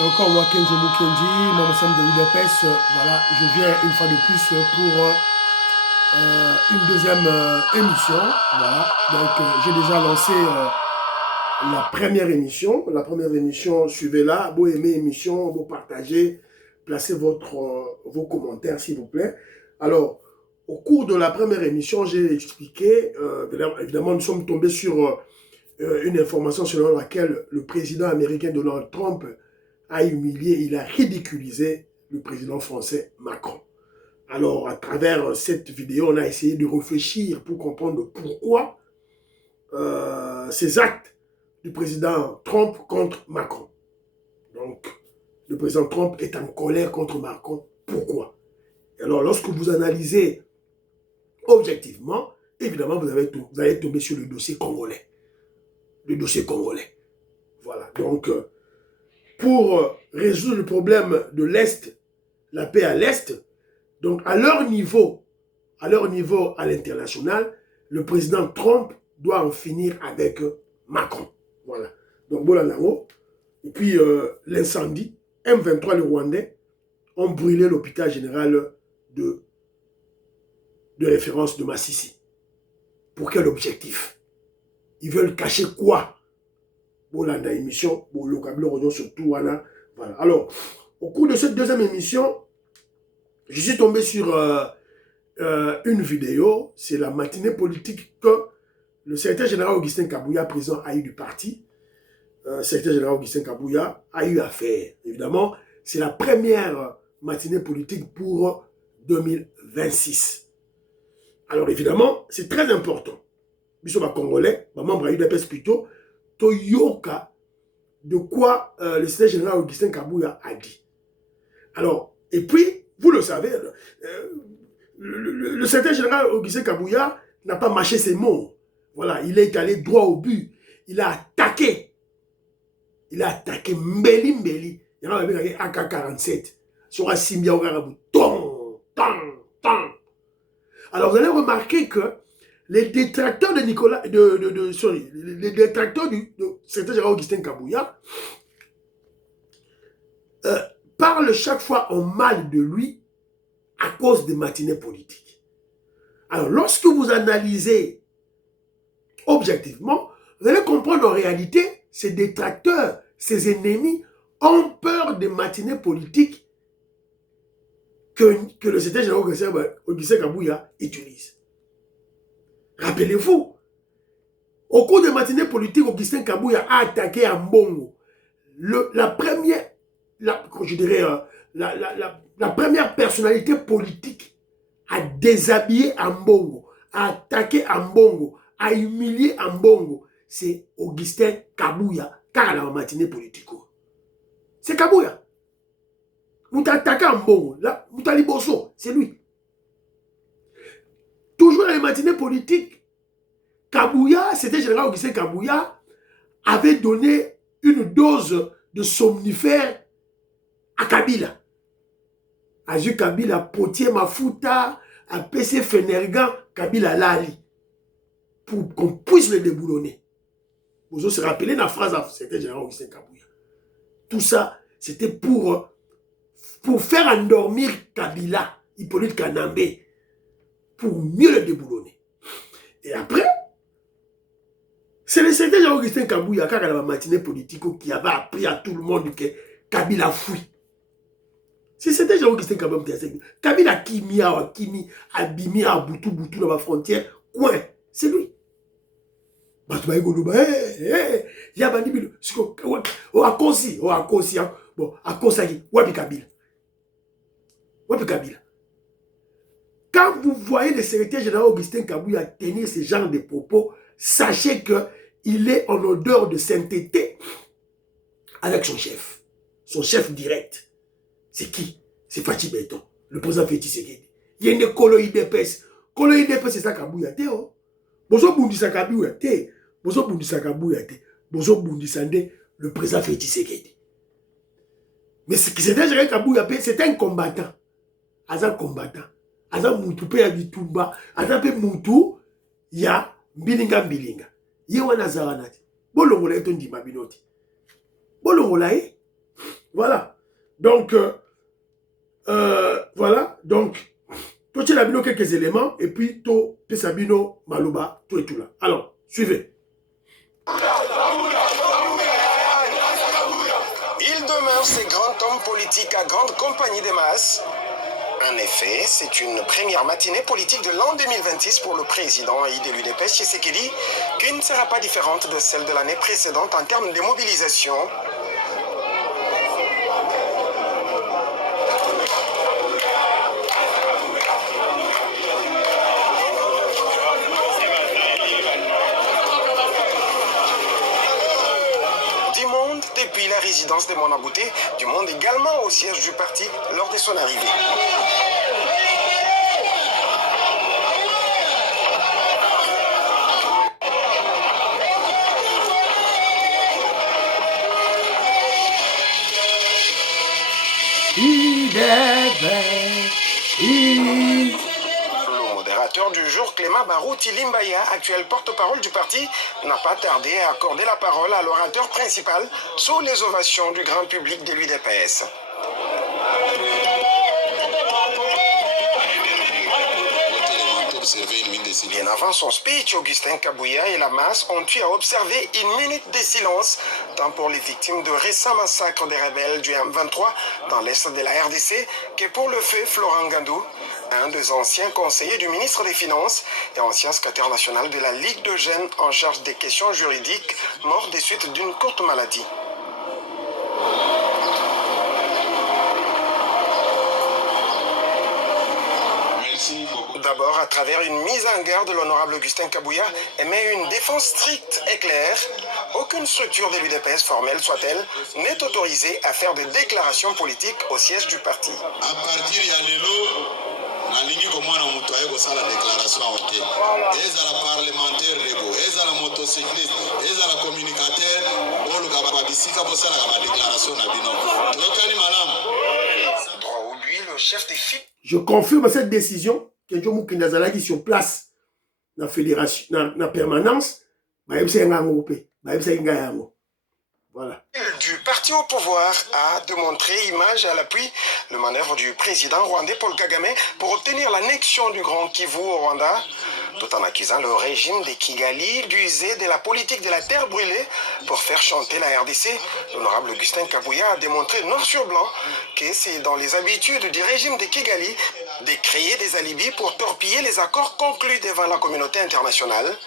C'est encore moi, Kenji Mukendi, mon ensemble de l'UDPS. Voilà, je viens une fois de plus pour une deuxième émission. Voilà, donc j'ai déjà lancé la première émission. La première émission, suivez-la. Vous aimez l'émission, vous partagez, placez vos commentaires, s'il vous plaît. Alors, au cours de la première émission, j'ai expliqué, évidemment, nous sommes tombés sur une information selon laquelle le président américain Donald Trump a humilié, il a ridiculisé le président français Macron. Alors, à travers cette vidéo, on a essayé de réfléchir pour comprendre pourquoi ces actes du président Trump contre Macron. Donc, le président Trump est en colère contre Macron. Pourquoi? Alors, lorsque vous analysez objectivement, évidemment, vous allez tomber sur le dossier congolais. Le dossier congolais. Voilà. Donc, pour résoudre le problème de l'Est, la paix à l'Est, donc à leur niveau à l'international, le président Trump doit en finir avec Macron. Voilà. Donc, Bolanango. Et puis, l'incendie, M23, les Rwandais, ont brûlé l'hôpital général de référence de Massissi. Pour quel objectif? Ils veulent cacher quoi? Bolanda émission, le vocabulaire surtout, voilà. Alors, au cours de cette deuxième émission, je suis tombé sur une vidéo, c'est la matinée politique que le secrétaire général Augustin Kabouya, président AI du parti, secrétaire général Augustin Kabouya, a eu à faire. Évidemment, c'est la première matinée politique pour 2026. Alors évidemment, c'est très important. Nous sommes Congolais, membre à UDPS plutôt, Toyoka, de quoi le secrétaire général Augustin Kabouya a dit. Alors, et puis, vous le savez, le secrétaire général Augustin Kabouya n'a pas mâché ses mots. Voilà, il est allé droit au but. Il a attaqué. Il a attaqué Mbeli Mbeli. Il y en a un AK-47. Sur un Simbia Ogarabu. Alors, vous allez remarquer que les détracteurs de Nicolas, les détracteurs du secrétaire général Augustin Kabouya parlent chaque fois en mal de lui à cause des matinées politiques. Alors, lorsque vous analysez objectivement, vous allez comprendre en réalité, ces détracteurs, ces ennemis ont peur des matinées politiques que le secrétaire général Augustin Kabouya utilise. Rappelez-vous, au cours des matinées politiques, Augustin Kabouya a attaqué à Mbongo. La première personnalité politique à déshabiller Mbongo, à attaquer Mbongo, à humilier Mbongo, c'est Augustin Kabouya, car la matinée politique. C'est Kabouya. Vous attaquez Mbongo, là, vous allez Bosso, c'est lui. Toujours dans les matinées politiques, Kabouya, c'était général Augustin Kabouya, avait donné une dose de somnifère à Kabila. Azu Kabila, Potier Mafuta, à PC Fenergan, Kabila Lali, pour qu'on puisse le déboulonner. Vous se rappelez la phrase, c'était général Augustin Kabouya. Tout ça, c'était pour faire endormir Kabila, Hippolyte Kanambe, pour mieux le déboulonner. Et après, c'est le secrétaire général Augustin Kabouya, quand il y a la matinée politique, qui avait appris à tout le monde que Kabila fuit. C'est le secrétaire général Augustin Kabouya. Kabila Kimia, Abimi, Boutou, dans la frontière, coin, c'est lui. Il y a Bandibilo, bon, à Kosaki, Wabi Kabila. Quand vous voyez le secrétaire général Augustin Kabouya tenir ce genre de propos, sachez qu'il est en odeur de sainteté avec son chef direct. C'est qui? C'est Fachi Beton, le président Félix Tshisekedi. Il y a une coloïdépès. Coloïdépès, c'est ça Kabouya. Bozo Bundisa Kabouya. Bozo Bundisa Kabouya. Bozo Bundisande, le président Félix Tshisekedi. Mais ce qui c'était général Kabouya, c'était un combattant. Un combattant. Aza mutu pe ya bitumba, aza pe mutu ya mbilinga. Ye wana zawanati. Bolongola eto ndima binoti. Bolongola Voilà. Donc, voilà. Donc, toi, tu as quelques éléments, et puis, toi, Pesabino, Malouba, tout et tout là. Alors, suivez. Il demeure ces grands hommes politiques à grande compagnie des masses. En effet, c'est une première matinée politique de l'an 2026 pour le président et de l'UDPS Tshisekedi, qui ne sera pas différente de celle de l'année précédente en termes de mobilisation. Du monde depuis la résidence de Monabouté, du monde également au siège du parti lors de son arrivée. Le modérateur du jour, Clément Barouti Limbaya, actuel porte-parole du parti, n'a pas tardé à accorder la parole à l'orateur principal sous les ovations du grand public de l'UDPS. Bien avant son speech, Augustin Kabouya et la masse ont eu à observer une minute de silence, tant pour les victimes de récents massacres des rebelles du M23 dans l'est de la RDC que pour le feu Florent Gandou, un des anciens conseillers du ministre des Finances et ancien secrétaire national de la Ligue de jeunes en charge des questions juridiques, mort des suites d'une courte maladie. D'abord, à travers une mise en garde de l'honorable Augustin Kabouya, émet une défense stricte et claire. Aucune structure de l'UDPS, formelle soit-elle, n'est autorisée à faire de déclarations politiques au siège du parti. À partir de l'élo, nalingi komwana mutu aye kosala déclaration ote. Ezala parlementaire rego, ezala motocycliste, ezala communicateur, oluka babisika posala ka déclaration na bino. Tokani malamu. Droit au lui, le chef des filles. Je confirme cette décision que Jomo Kindazalaki sur place dans la fédération, dans la permanence, voilà. Du parti au pouvoir a démontré, image à l'appui, le manœuvre du président rwandais Paul Kagame pour obtenir l'annexion du Grand Kivu au Rwanda, tout en accusant le régime de Kigali d'user de la politique de la terre brûlée pour faire chanter la RDC. L'honorable Augustin Kabouya a démontré noir sur blanc que c'est dans les habitudes du régime de Kigali de créer des alibis pour torpiller les accords conclus devant la communauté internationale.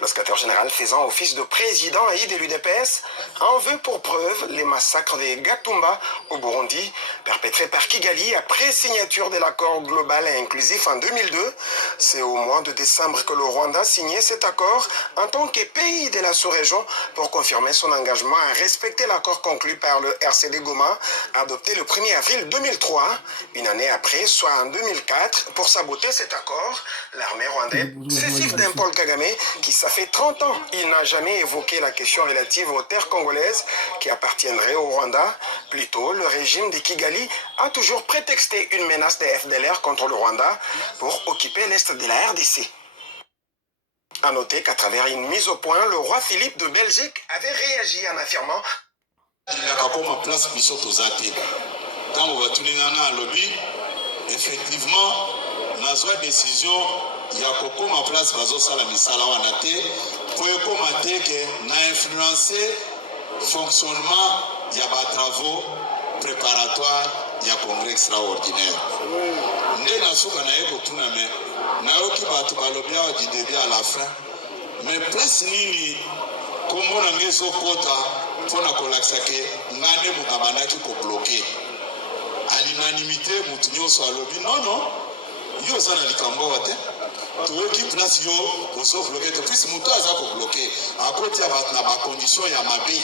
Le secrétaire général faisant office de président de l'UDPS en veut pour preuve les massacres de Gatumba au Burundi, perpétrés par Kigali après signature de l'accord global et inclusif en 2002. C'est au mois de décembre que le Rwanda signait cet accord en tant que pays de la sous-région pour confirmer son engagement à respecter l'accord conclu par le RCD Goma, adopté le 1er avril 2003, une année après, soit en 2004. Pour saboter cet accord, l'armée rwandaise, successive d'un Paul Kagame, qui ça fait 30 ans, il n'a jamais évoqué la question relative aux terres congolaises qui appartiendraient au Rwanda. Plutôt, le régime de Kigali a toujours prétexté une menace des FDLR contre le Rwanda pour occuper l'est de la RDC. A noter qu'à travers une mise au point, le roi Philippe de Belgique avait réagi en affirmant effectivement, nazwa décision ya kokoma place bazosala misala wana te po ekoma te ke na influencer fonctionnement ya batravaux préparatoires ya congrès extraordinaire nde nasuka na ye kotuna me nayoki bato balobi awa du début à la fin mais place nini kombo na nge ezokota mpona kolakisa ke nga nde moto abandaki kobloke à l'unanimité mutu nyonso alobi non yo oza na likambo wa te toyoki place yo ozobloke te puisi moto aza kobloke akoti ya bato na bakondition ya mabe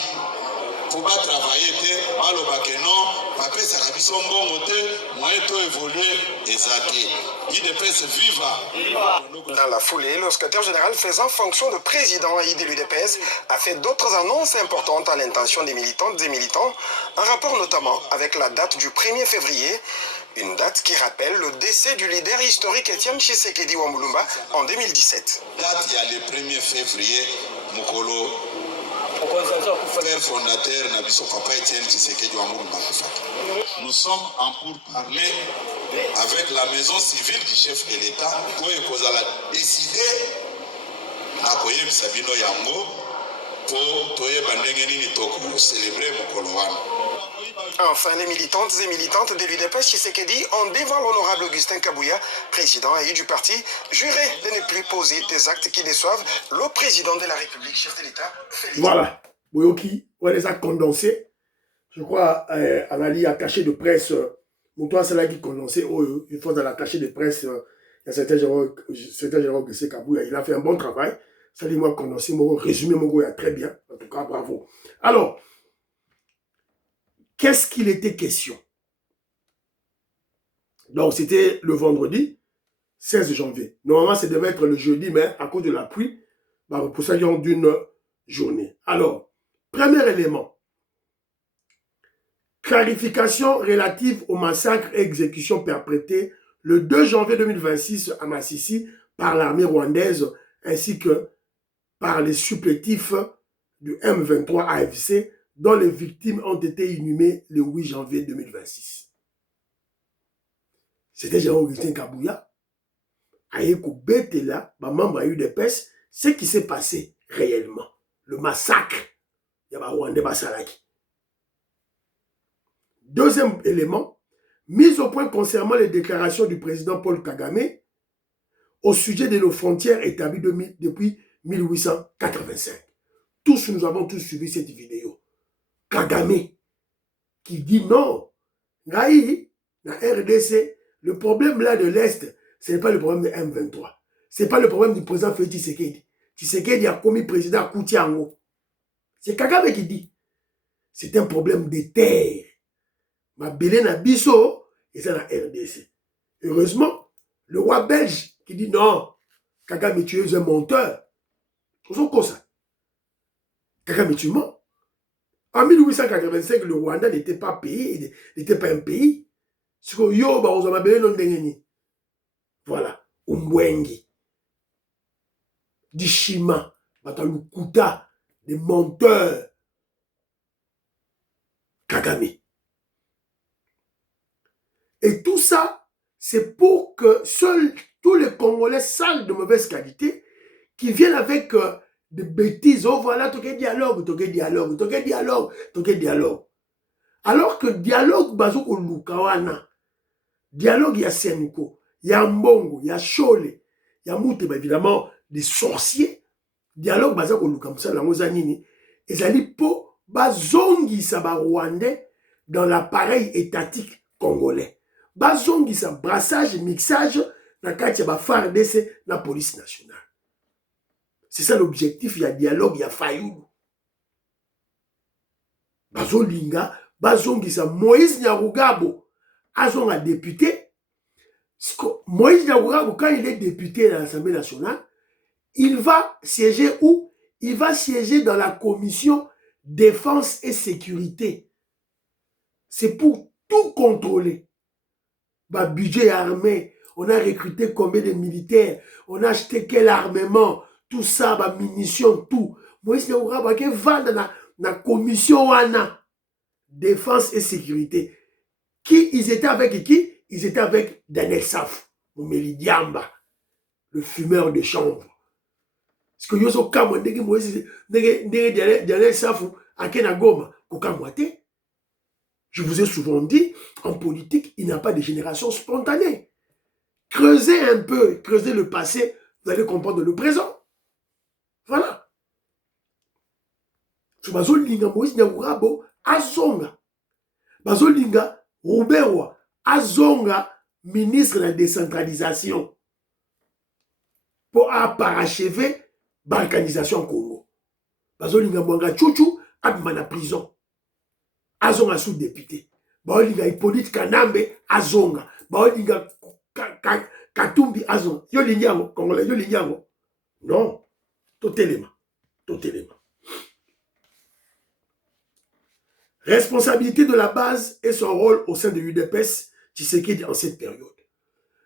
po batravaille te balobake non bapesaka biso mbongo te moyen to évolue eza te UDPS viva. Dans la foulée, le secrétaire général faisant fonction de président de l'UDPS a fait d'autres annonces importantes à l'intention des militantes et militants, en rapport notamment avec la date du 1er février, une date qui rappelle le décès du leader historique Étienne Tshisekedi Wambulumba en 2017. Date il y a le 1er février, Mukolo frère fondateur Nabiso Papa Etienne Tshisekedi Wamuru Bakufaki. Nous sommes en pourparlers avec la maison civile du chef de l'État pour décider na koyebisa bino yango pour toyeba ndenge nini célébrer mokolo wana. Enfin, les militantes et militantes de l'UDPS Tshisekedi ont devant l'honorable Augustin Kabouya, président et du parti, juré de ne plus poser des actes qui déçoivent le président de la République, chef de l'État, Félix. Voilà. Boyoki, on les a condensés. Je crois, Anali a caché de presse. Moutoua, c'est là qui condensé. Il faut dans la cachée de presse. Il y a certains généraux Augustin Kabouya. Il a fait un bon travail. Ça dit, moi, condensé, mon résumé, mon gars, très bien. En tout cas, bravo. Alors, qu'est-ce qu'il était question? Donc, c'était le vendredi 16 janvier. Normalement, ça devait être le jeudi, mais à cause de la pluie, pour ça, il y a d'une journée. Alors, premier élément. Clarification relative au massacre et exécution perpétrés le 2 janvier 2026 à Massissi par l'armée rwandaise ainsi que par les supplétifs du M23 AFC dont les victimes ont été inhumées le 8 janvier 2026. C'était Jean-Augustin Kabouya. Aïeko Betela, membre à UDPS, ce qui s'est passé réellement. Le massacre. Il y a Rwandais Basalaki. Deuxième élément, mise au point concernant les déclarations du président Paul Kagame au sujet de nos frontières établies depuis 1885. Tous, nous avons tous suivi cette vidéo. Kagame, qui dit non. Ngaï, la RDC, le problème là de l'Est, ce n'est pas le problème de M23. Ce n'est pas le problème du président Félix Tshisekedi. Tshisekedi a commis président Koutiango. C'est Kagame qui dit. C'est un problème de terre. Ma belé na biso, et c'est la RDC. Heureusement, le roi belge qui dit non, Kagame tu es un menteur. C'est comme ça. Kagame tu mens. En 1885, le Rwanda n'était pas pays, n'était pas un pays. C'est que yo, bah, on a non dengeni. Voilà. Umbwengi. Dishima. Batalukuta. Des menteurs. Kagame. Et tout ça, c'est pour que seuls tous les Congolais sales de mauvaise qualité qui viennent avec des bêtises, oh voilà, toqué dialogue. Alors que dialogue, bazoko lukawana, dialogue ya Senko, ya Mbongo, ya Chole, ya Moute, évidemment, des sorciers, dialogue bazoko lukamsa la mozanini, et ça dit pour bazongi saba rwandais dans l'appareil étatique congolais. Bazongi sa brassage, mixage, na kati ba FARDC, na police nationale. C'est ça l'objectif, il y a dialogue, il y a Fayoulou. Bazolinga, bazongi sa Moïse Nyarugabo, azonga député. Moïse Nyarugabo, quand il est député à l'Assemblée nationale, il va siéger où? Il va siéger dans la commission défense et sécurité. C'est pour tout contrôler. Bah, budget armé, on a recruté combien de militaires, on a acheté quel armement, tout ça, bah, munitions, tout. Moïse Nyarugabo, qui va dans la commission wana, défense et sécurité. Qui ils étaient avec qui? Ils étaient avec Daniel Saf, Moumeli Diamba, le fumeur de chanvre. Parce que yoso kamo ndenge Moïse, ndenge Daniel Saf, akena goma, kokamwate. Je vous ai souvent dit, en politique, il n'y a pas de génération spontanée. Creusez un peu, creusez le passé, vous allez comprendre le présent. Voilà. Bazolinga Moïse Nyarugabo, azonga. Bazolinga Rouberwa, azonga, ministre de la décentralisation. Pour parachever balkanisation au Congo. Bazolinga Mwanga Chouchou, abima na prison. Azonga sous-député. Baolinga Hippolyte Kanambe, azonga. Baolinga Katumbi, azonga. Yo linyango, Congolais, yo linyango. Non. Totalement. Responsabilité de la base et son rôle au sein de l'UDPS, Tshisekedi en cette période.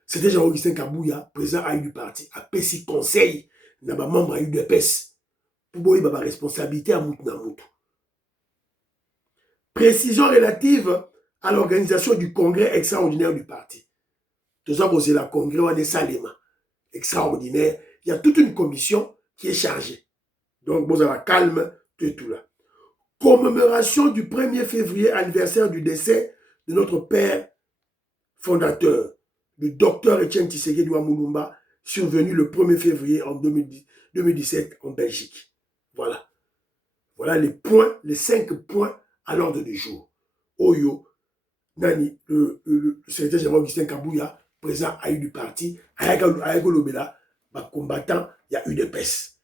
C'était Jean-Augustin Kabouya, président du parti, a payé conseil dans les membres de l'UDPS pour la responsabilité à Moutnamout. Précision relative à l'organisation du congrès extraordinaire du parti. Tout ça, c'est le congrès, on est Salema. Extraordinaire. Il y a toute une commission qui est chargée. Donc, vous avez calme, tout là. Commémoration du 1er février, anniversaire du décès de notre père fondateur, le docteur Etienne Tshisekedi Wamulumba, survenu le 1er février en 2017 en Belgique. Voilà. Voilà les points, les 5 points à l'ordre du jour. Oyo, Nani, le secrétaire général Augustin Kabouya, président AU du parti, Ayago Lobela, combattant, il y a eu des pèses.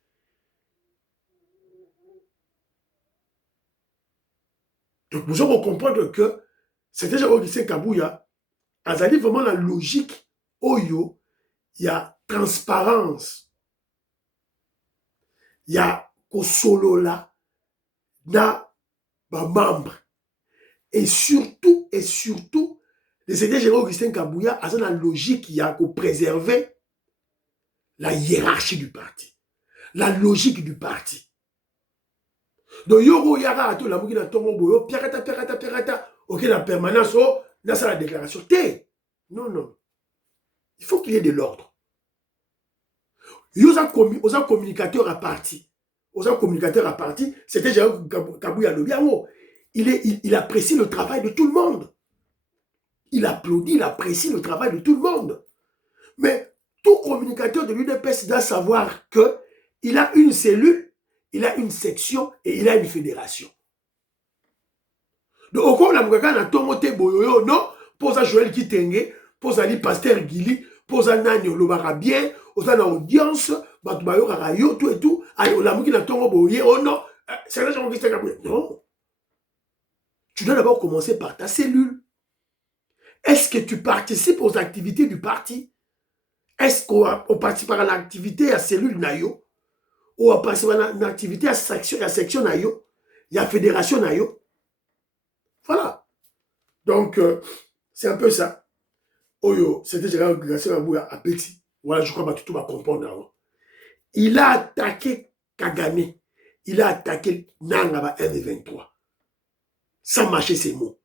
Donc, nous allons comprendre que secrétaire général Augustin Kabouya a vraiment la logique, Oyo, il y a transparence, il y a Kosolola, na membres. Et surtout, le secrétaire général Augustin Kabouya a la logique qui a préserver la hiérarchie du parti, la logique du parti. Donc, yoro yara ato la mouki na tongo boyo, piakata, ok, la permanence, oh, na ça la déclaration. Non. Il faut qu'il y ait de l'ordre. Yosa communicateur à parti. C'était Jérôme Kabouya Lobiango. Il apprécie le travail de tout le monde. Il applaudit, il apprécie le travail de tout le monde. Mais tout communicateur de l'UDPS doit savoir qu'il a une cellule, il a une section et il a une fédération. Donc, au cours de la Moukaka, na tomote boyoyo, non, pour ça Joël Kitenge, pour ça Pasteur Guili, pour ça Nani Olobara bien, pour ça na audience, Batubayo Karayo, tout et tout, la Moukina Tongo boyoyo, oh non, c'est là que je non. Tu dois d'abord commencer par ta cellule. Est-ce que tu participes aux activités du parti? Est-ce qu'on participe à l'activité à la cellule Nayo? Ou on participe à l'activité à la section Nayo? Il y a la fédération Nayo? Voilà. Donc, c'est un peu ça. Oyo, c'était Gérard Gabouya à petit. Voilà, je crois que tout va comprendre. Il a attaqué Kagame. Il a attaqué Nangaba M23. Sans mâcher ses mots.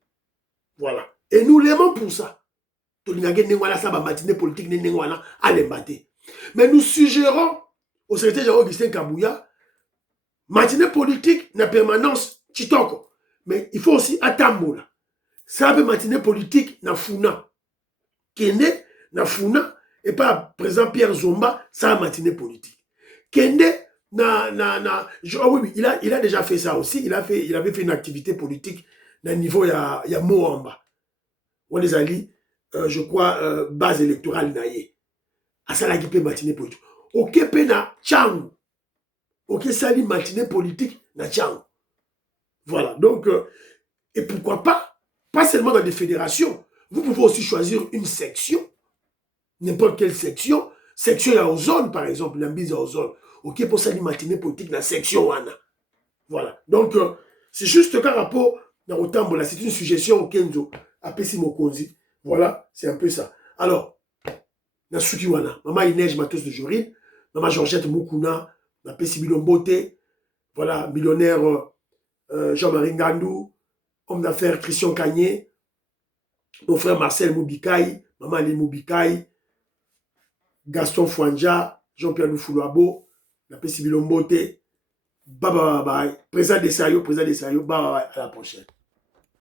Voilà. Et nous l'aimons pour ça. Mais nous suggérons au secrétaire général Augustin Kabouya, matinée politique, na permanence, chitoko. Mais il faut aussi attendre. Ça peut matinée politique, na Funa. Kende, na Funa, et pas président Pierre Zomba, ça a matinée politique. Kende, oui, il a déjà fait ça aussi. Il avait fait une activité politique à niveau, il y a Moamba. On les a dit, je crois, base électorale naïe. À ça, la guipé matinée politique. Ok, na Tchang. Ok, sali matinée politique na Tchang. Voilà. Donc, et pourquoi pas seulement dans des fédérations. Vous pouvez aussi choisir une section. N'importe quelle section. Section à Ozone, par exemple. L'ambise à Ozone. Ok, pour sali matinée politique na section wana. Voilà. Donc, c'est juste qu'un rapport dans Otambola. C'est une suggestion au Kenzo. À Pessi Mokonzi. Voilà, c'est un peu ça. Alors, na Sukiwana, Maman Inège Matos de Jorine, Maman Georgette Moukouna, na Pessi Bilombote, voilà, millionnaire Jean-Marie Ngandou, homme d'affaires Christian Kagné, mon frère Marcel Moubikaï, Maman Ali Moubikaï, Gaston Fouanja, Jean-Pierre Loufoulouabo, na Pessi Bilombote, bye bye bye, président des Sayo, bye bye bye, à la prochaine.